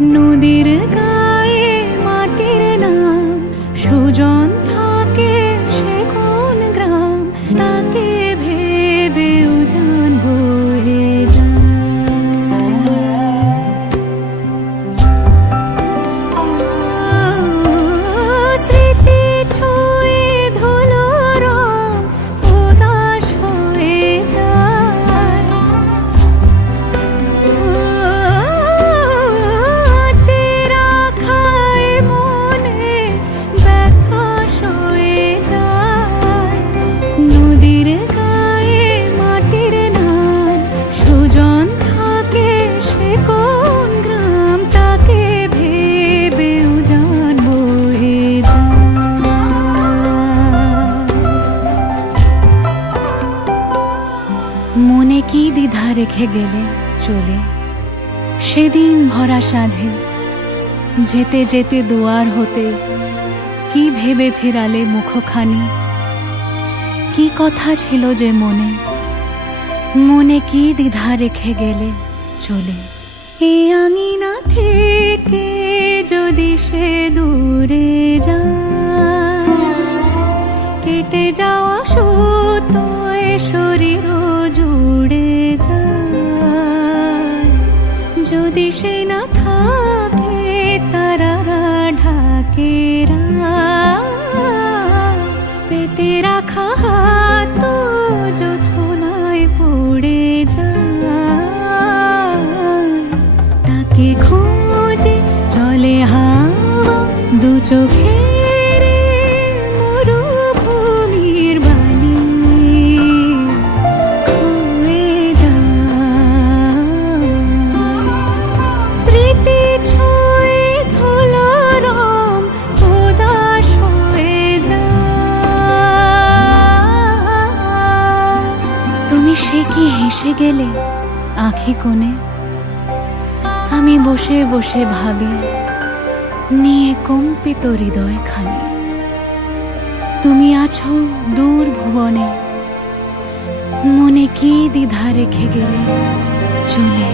নদীর গায়ে মাটির নাম, সুজন থাকে সে কোন গ্রাম, তাকে ভেবে উজান বয়ে যায়। স্মৃতি ছুঁয়ে ধুলো রং উদাস হয়ে যায়। চেরা খায় মনে ব্যথা সয়ে যায়। নদীর গায়ে মাটির নাম, সুজন থাকে সে কোন গ্রাম, তাকে ভেবে উজান বয়ে যায়। মনে কি দ্বিধা রেখে গেলে চলে সেদিন ভরা সাঁঝে, যেতে যেতে দুয়ার হতে কি ভেবে ফিরালে মুখখানি, কি কথা ছিল যে মনে, মনে কি দ্বিধা রেখে গেলে চলে। এ আঙিনা থেকে যদি সে দূরে যায়, কেটে যাওয়া সুতোয় শরীর জুড়ে যায়। যদি সে না থাকে তারারা ঢাকে রাত, পেতে রাখা হাত জোছনায় পড়ে যায়। তাকে খোঁজে জলে হাওয়া দু চোখের মরুভূমির বালি, খয়ে যায়। স্মৃতি ছুঁয়ে ধুলো রং উদাস হয়ে যায়। তুমি সে কি হেসে গেলে আঁখি কোণে, আমি বসে বসে ভাবি নিয়ে কম্পিত হৃদয় খানি। তুমি আছো দূর ভুবনে, মনে কি দ্বিধা রেখে গেলে চলে।